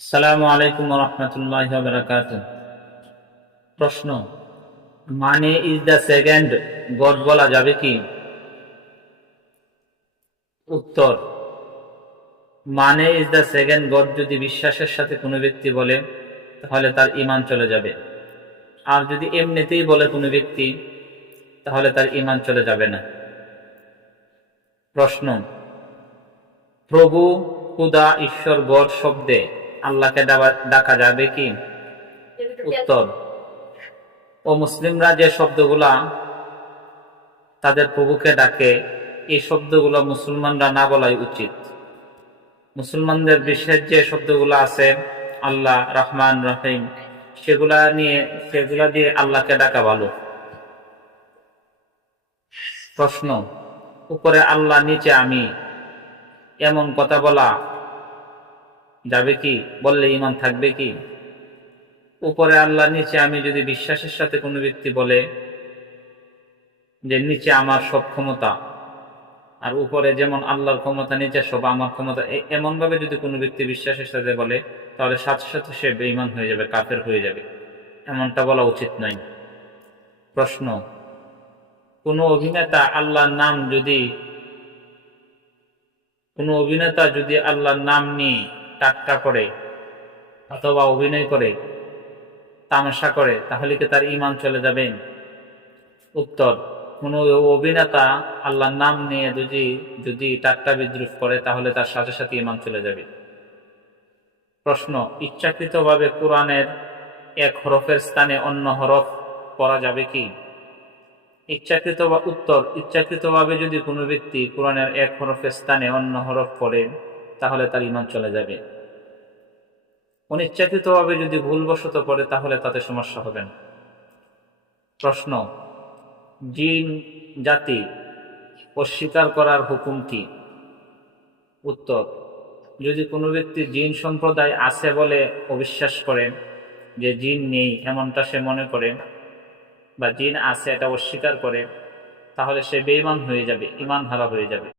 আসসালামু আলাইকুম ওয়া রাহমাতুল্লাহি ওয়া বারাকাতুহু। প্রশ্ন, মানে ইজ দ্য সেকেন্ড গড বলা যাবে কি? উত্তর, মানে ইজ দ্য সেকেন্ড গড যদি বিশ্বাসের সাথে কোনো ব্যক্তি বলে তাহলে তার ঈমান চলে যাবে। আর যদি এমনিতেই বলে কোনো ব্যক্তি তাহলে তার ঈমান চলে যাবে না। প্রশ্ন, প্রভু, খুদা, ঈশ্বর, গড শব্দে আল্লাহকে ডাকা যাবে কি? উত্তর, ও মুসলিমরা যে শব্দগুলা তাদের প্রভুকে ডাকে, এই শব্দগুলো মুসলমানরা না বলাই উচিত। মুসলমানদের বিশেষ যে শব্দগুলো আছে, আল্লাহ, রহমান, রহিম, সেগুলা দিয়ে আল্লাহকে ডাকা ভালো। প্রশ্ন, উপরে আল্লাহ নিচে আমি, এমন কথা বলা যাবে কি? বললে ঈমান থাকবে কি? উপরে আল্লাহ নিচে আমি যদি বিশ্বাসের সাথে কোনো ব্যক্তি বলে যে নিচে আমার সব ক্ষমতা, আর উপরে যেমন আল্লাহর ক্ষমতা, নিচে সব আমার ক্ষমতা, এমন ভাবে যদি কোনো ব্যক্তি বিশ্বাসের সাথে বলে তাহলে সাথে সাথে সে বেঈমান হয়ে যাবে, কাফের হয়ে যাবে। এমনটা বলা উচিত নয়। প্রশ্ন, কোনো অভিনেতা যদি আল্লাহর নাম নিয়ে ঠাট্টা করে অথবা অভিনয় করে, তামাশা করে, তাহলে কি তার ঈমান চলে যাবে? উত্তর, কোনো অভিনেতা আল্লাহর নাম নিয়ে যদি ঠাট্টা বিদ্রুপ করে তাহলে তার সাথে সাথে ঈমান চলে যাবে। প্রশ্ন, ইচ্ছাকৃতভাবে কোরআনের এক হরফের স্থানে অন্য হরফ পড়া যাবে কি? উত্তর, ইচ্ছাকৃতভাবে যদি কোনো ব্যক্তি কোরআনের এক হরফের স্থানে অন্য হরফ পড়ে তাহলে তার ঈমান চলে যাবে। অনিচ্ছাকৃতভাবে যদি ভুলবশত পড়ে তাহলে তাতে সমস্যা হবে না। প্রশ্ন, জিন জাতি অস্বীকার করার হুকুম কি? উত্তর, যদি কোনো ব্যক্তি জিন সম্প্রদায় আছে বলে অবিশ্বাস করে, যে জিন নেই এমনটা সে মনে করে, বা জিন আছে এটা অস্বীকার করে, তাহলে সে বেঈমান হয়ে যাবে, ঈমান হারা হয়ে যাবে।